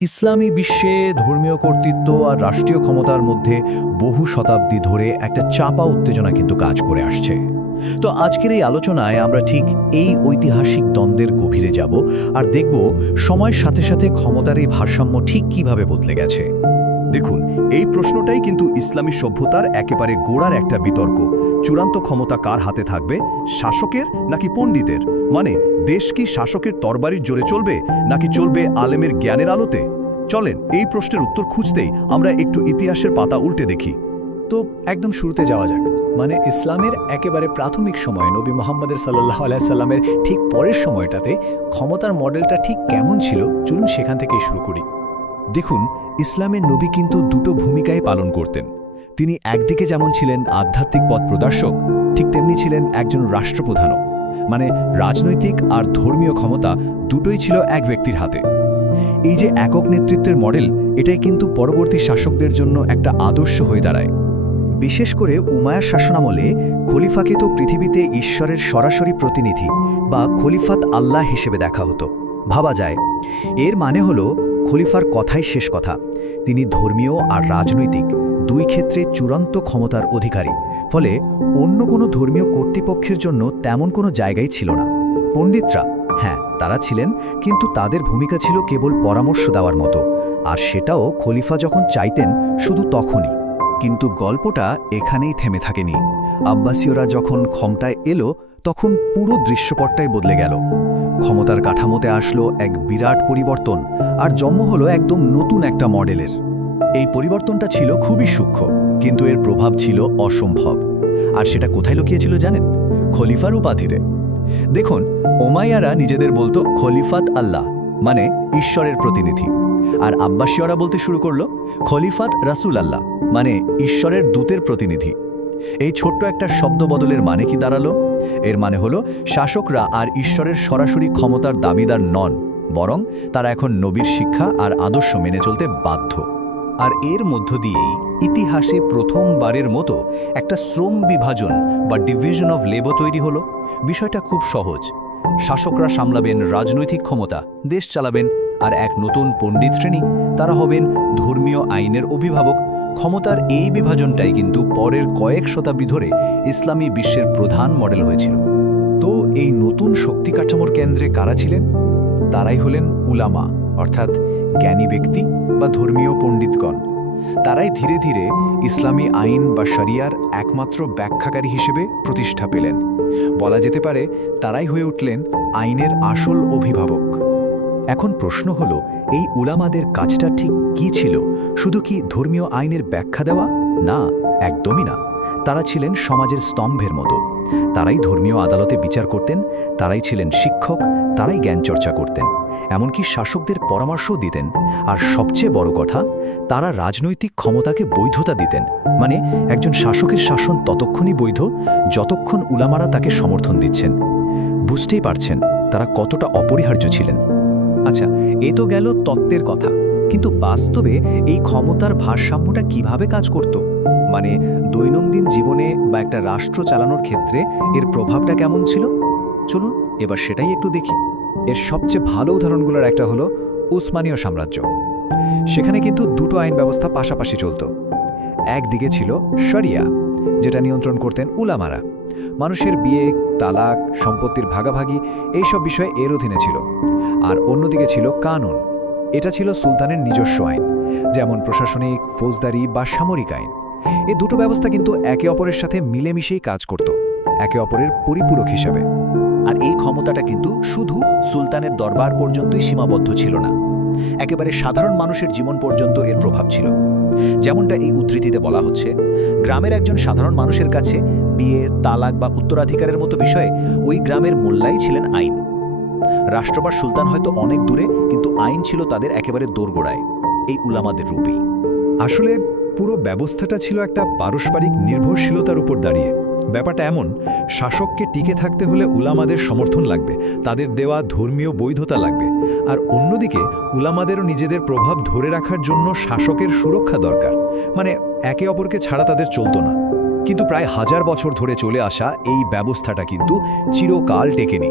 ইসলামী বিশ্বে ধর্মীয় কর্তৃত্ব আর রাষ্ট্রীয় ক্ষমতার মধ্যে বহু শতাব্দী ধরে একটা চাপা উত্তেজনা কিন্তু কাজ করে আসছে। তো আজকের এই আলোচনায় আমরা ঠিক এই ঐতিহাসিক দ্বন্দ্বের গভীরে যাব আর দেখব সময়ের সাথে সাথে ক্ষমতার এই ভারসাম্য ঠিক কিভাবে বদলে গেছে। দেখুন, এই প্রশ্নটাই কিন্তু ইসলামী সভ্যতার একেবারে গোড়ার একটা বিতর্ক। চূড়ান্ত ক্ষমতা কার হাতে থাকবে, শাসকের নাকি পণ্ডিতের? মানে দেশ কি শাসকের তরবারির জোরে চলবে নাকি চলবে আলেমের জ্ঞানের আলোতে? চলেন এই প্রশ্নের উত্তর খুঁজতেই আমরা একটু ইতিহাসের পাতা উল্টে দেখি। তো একদম শুরুতে যাওয়া যাক। মানে ইসলামের একেবারে প্রাথমিক সময়ে নবী মুহাম্মদের সাল্লাল্লাহু আলাইহি সাল্লামের ঠিক পরের সময়টাতে ক্ষমতার মডেলটা ঠিক কেমন ছিল, চলুন সেখান থেকেই শুরু করি। দেখুন, ইসলামের নবী কিন্তু দুটো ভূমিকায় পালন করতেন। তিনি একদিকে যেমন ছিলেন আধ্যাত্মিক পথ প্রদর্শক, ঠিক তেমনি ছিলেন একজন রাষ্ট্রপ্রধানও। মানে রাজনৈতিক আর ধর্মীয় ক্ষমতা দুটোই ছিল এক ব্যক্তির হাতে। এই যে একক নেতৃত্বের মডেল, এটাই কিন্তু পরবর্তী শাসকদের জন্য একটা আদর্শ হয়ে দাঁড়ায়। বিশেষ করে উমায়ার শাসনামলে খলিফাকে তো পৃথিবীতে ঈশ্বরের সরাসরি প্রতিনিধি বা খলিফাত আল্লাহ হিসেবে দেখা হতো। ভাবা যায়, এর মানে হলো খলিফার কথাই শেষ কথা। তিনি ধর্মীয় আর রাজনৈতিক দুই ক্ষেত্রে চূড়ান্ত ক্ষমতার অধিকারী। ফলে অন্য কোনো ধর্মীয় কর্তৃপক্ষের জন্য তেমন কোনো জায়গাই ছিল না। পণ্ডিতরা, হ্যাঁ তারা ছিলেন, কিন্তু তাদের ভূমিকা ছিল কেবল পরামর্শ দেওয়ার মতো, আর সেটাও খলিফা যখন চাইতেন শুধু তখনই। কিন্তু গল্পটা এখানেই থেমে থাকেনি। আব্বাসীয়রা যখন ক্ষমতায় এলো, তখন পুরো দৃশ্যপটটাই বদলে গেল। ক্ষমতার কাঠামোতে আসলো এক বিরাট পরিবর্তন, আর জন্ম হলো একদম নতুন একটা মডেলের। এই পরিবর্তনটা ছিল খুবই সূক্ষ্ম, কিন্তু এর প্রভাব ছিল অসম্ভব। আর সেটা কোথায় লুকিয়েছিল জানেন? খলিফার উপাধিতে। দেখুন, ওমাইয়ারা নিজেদের বলতো খলিফাত আল্লাহ, মানে ঈশ্বরের প্রতিনিধি। আর আব্বাসীয়রা বলতে শুরু করলো খলিফাত রাসূল আল্লাহ, মানে ঈশ্বরের দূতের প্রতিনিধি। এই ছোট্ট একটা শব্দ বদলের মানে কি দাঁড়ালো? এর মানে হলো শাসকরা আর ঈশ্বরের সরাসরি ক্ষমতার দাবিদার নন, বরং তারা এখন নবীর শিক্ষা আর আদর্শ মেনে চলতে বাধ্য। আর এর মধ্য দিয়েই ইতিহাসে প্রথমবারের মতো একটা শ্রম বিভাজন বা ডিভিশন অফ লেবার তৈরি হলো। বিষয়টা খুব সহজ। শাসকরা সামলাবেন রাজনৈতিক ক্ষমতা, দেশ চালাবেন, আর এক নতুন পণ্ডিত শ্রেণী, তারা হবেন ধর্মীয় আইনের অভিভাবক। ক্ষমতার এই বিভাজনটাই কিন্তু পরের কয়েক শতাব্দী ধরে ইসলামী বিশ্বের প্রধান মডেল হয়েছিল। তো এই নতুন শক্তি কাঠামোর কেন্দ্রে কারা ছিলেন? তারাই হলেন উলামা, অর্থাৎ জ্ঞানী ব্যক্তি বা ধর্মীয় পণ্ডিতগণ। তারাই ধীরে ধীরে ইসলামী আইন বা শরিয়ার একমাত্র ব্যাখ্যাকারী হিসেবে প্রতিষ্ঠা পেলেন। বলা যেতে পারে তারাই হয়ে উঠলেন আইনের আসল অভিভাবক। এখন প্রশ্ন হলো, এই উলামাদের কাজটা ঠিক কি ছিল? শুধু কি ধর্মীয় আইনের ব্যাখ্যা দেওয়া? না, একদমই না। তারা ছিলেন সমাজের স্তম্ভের মতো। তারাই ধর্মীয় আদালতে বিচার করতেন, তারাই ছিলেন শিক্ষক, তারাই জ্ঞান চর্চা করতেন, এমনকি শাসকদের পরামর্শও দিতেন। আর সবচেয়ে বড় কথা, তারা রাজনৈতিক ক্ষমতাকে বৈধতা দিতেন। মানে একজন শাসকের শাসন ততক্ষণই বৈধ যতক্ষণ উলামারা তাকে সমর্থন দিচ্ছেন। বুঝতেই পারছেন তারা কতটা অপরিহার্য ছিলেন। আচ্ছা, এ তো গেল তত্ত্বের কথা, কিন্তু বাস্তবে এই ক্ষমতার ভারসাম্যটা কিভাবে কাজ করত? মানে দৈনন্দিন জীবনে বা একটা রাষ্ট্র চালানোর ক্ষেত্রে এর প্রভাবটা কেমন ছিল? চলুন এবার সেটাই একটু দেখি। এর সবচেয়ে ভালো উদাহরণগুলোর একটা হলো উসমানীয় সাম্রাজ্য। সেখানে কিন্তু দুটো আইন ব্যবস্থা পাশাপাশি চলত। একদিকে ছিল শরিয়া, যেটা নিয়ন্ত্রণ করতেন উলামারা। মানুষের বিয়ে, তালাক, সম্পত্তির ভাগাভাগি, এইসব বিষয় এর অধীনে ছিল। আর অন্যদিকে ছিল কানুন। এটা ছিল সুলতানের নিজস্ব আইন, যেমন প্রশাসনিক, ফৌজদারি বা সামরিক আইন। এই দুটো ব্যবস্থা কিন্তু একে অপরের সাথে মিলেমিশেই কাজ করত, একে অপরের পরিপূরক হিসেবে। আর এই ক্ষমতাটা কিন্তু শুধু সুলতানের দরবার পর্যন্তই সীমাবদ্ধ ছিল না, একেবারে সাধারণ মানুষের জীবন পর্যন্ত এর প্রভাব ছিল। যেমনটা এই উদ্ধৃতিতে বলা হচ্ছে, গ্রামের একজন সাধারণ মানুষের কাছে বিয়ে, তালাক বা উত্তরাধিকারের মতো বিষয়ে ওই গ্রামের মোল্লাই ছিলেন আইন। রাষ্ট্র বা সুলতান হয়তো অনেক দূরে, কিন্তু আইন ছিল তাদের একেবারে দোরগোড়ায়, এই উলামাদের রূপেই। আসলে পুরো ব্যবস্থাটা ছিল একটা পারস্পরিক নির্ভরশীলতার উপর দাঁড়িয়ে। ব্যাপারটা এমন, শাসককে টিকে থাকতে হলে উলামাদের সমর্থন লাগবে, তাদের দেওয়া ধর্মীয় বৈধতা লাগবে। আর অন্যদিকে উলামাদেরও নিজেদের প্রভাব ধরে রাখার জন্য শাসকের সুরক্ষা দরকার। মানে একে অপরকে ছাড়া তাদের চলত না। কিন্তু প্রায় 1000 বছর ধরে চলে আসা এই ব্যবস্থাটা কিন্তু চিরকাল টেকেনি।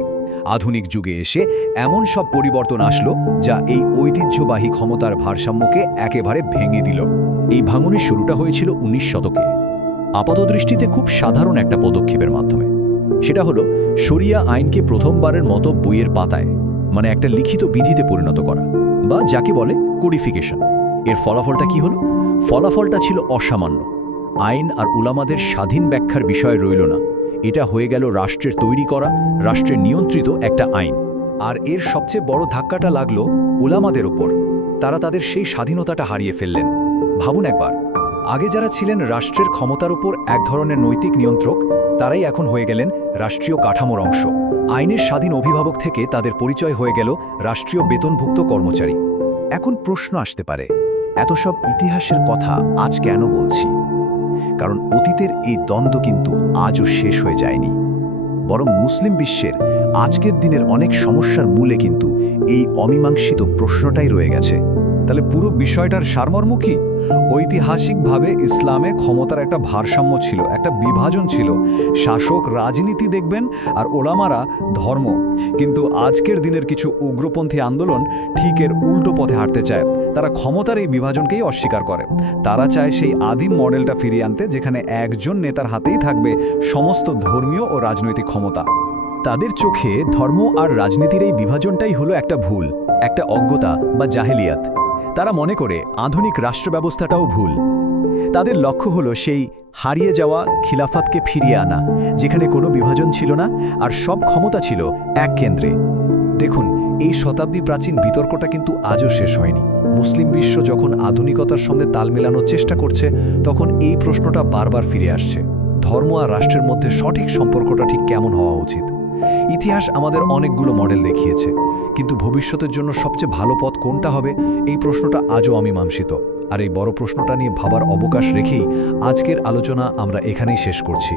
আধুনিক যুগে এসে এমন সব পরিবর্তন আসলো যা এই ঐতিহ্যবাহী ক্ষমতার ভারসাম্যকে একেবারে ভেঙে দিল। এই ভাঙনের শুরুটা হয়েছিল 19 শতকে, আপাতদৃষ্টিতে খুব সাধারণ একটা পদক্ষেপের মাধ্যমে। সেটা হলো শরিয়া আইনকে প্রথমবারের মতো বইয়ের পাতায়, মানে একটা লিখিত বিধিতে পরিণত করা, বা যাকে বলে কোডিফিকেশন। এর ফলাফলটা কি হলো? ফলাফলটা ছিল অসামান্য। আইন আর উলামাদের স্বাধীন ব্যাখ্যার বিষয় রইল না, এটা হয়ে গেল রাষ্ট্রের তৈরি করা, রাষ্ট্রের নিয়ন্ত্রিত একটা আইন। আর এর সবচেয়ে বড় ধাক্কাটা লাগলো উলামাদের ওপর। তারা তাদের সেই স্বাধীনতাটা হারিয়ে ফেললেন। ভাবুন একবার, আগে যারা ছিলেন রাষ্ট্রের ক্ষমতার উপর এক ধরনের নৈতিক নিয়ন্ত্রক, তারাই এখন হয়ে গেলেন রাষ্ট্রীয় কাঠামোর অংশ। আইনের স্বাধীন অভিভাবক থেকে তাদের পরিচয় হয়ে গেল রাষ্ট্রীয় বেতনভুক্ত কর্মচারী। এখন প্রশ্ন আসতে পারে, এত সব ইতিহাসের কথা আজ কেন বলছি? কারণ অতীতের এই দ্বন্দ্ব কিন্তু আজও শেষ হয়ে যায়নি, বরং মুসলিম বিশ্বের আজকের দিনের অনেক সমস্যার মূলে কিন্তু এই অমীমাংসিত প্রশ্নটাই রয়ে গেছে। তাহলে পুরো বিষয়টার সারমর্ম কি? ঐতিহাসিকভাবে ইসলামে ক্ষমতার একটা ভারসাম্য ছিল, একটা বিভাজন ছিল। শাসক রাজনীতি দেখবেন আর ওলামারা ধর্ম। কিন্তু আজকের দিনের কিছু উগ্রপন্থী আন্দোলন ঠিক এর উল্টো পথে হাঁটতে চায়। তারা ক্ষমতার এই বিভাজনকেই অস্বীকার করে। তারা চায় সেই আদিম মডেলটা ফিরিয়ে আনতে, যেখানে একজন নেতার হাতেই থাকবে সমস্ত ধর্মীয় ও রাজনৈতিক ক্ষমতা। তাদের চোখে ধর্ম আর রাজনীতির এই বিভাজনটাই হলো একটা ভুল, একটা অজ্ঞতা বা জাহেলিয়াত। তারা মনে করে আধুনিক রাষ্ট্র ব্যবস্থাটাও ভুল। তাদের লক্ষ্য হলো সেই হারিয়ে যাওয়া খিলাফাতকে ফিরিয়ে আনা, যেখানে কোনো বিভাজন ছিল না আর সব ক্ষমতা ছিল এক কেন্দ্রে। দেখুন, এই শতাব্দী প্রাচীন বিতর্কটা কিন্তু আজও শেষ হয়নি। মুসলিম বিশ্ব যখন আধুনিকতার সঙ্গে তাল মেলানোর চেষ্টা করছে, তখন এই প্রশ্নটা বারবার ফিরে আসছে, ধর্ম আর রাষ্ট্রের মধ্যে সঠিক সম্পর্কটা ঠিক কেমন হওয়া উচিত। ইতিহাস আমাদের অনেকগুলো মডেল দেখিয়েছে, কিন্তু ভবিষ্যতের জন্য সবচেয়ে ভালো পথ কোনটা হবে, এই প্রশ্নটা আজও অমীমাংসিত। আর এই বড় প্রশ্নটা নিয়ে ভাবার অবকাশ রেখেই আজকের আলোচনা আমরা এখানেই শেষ করছি।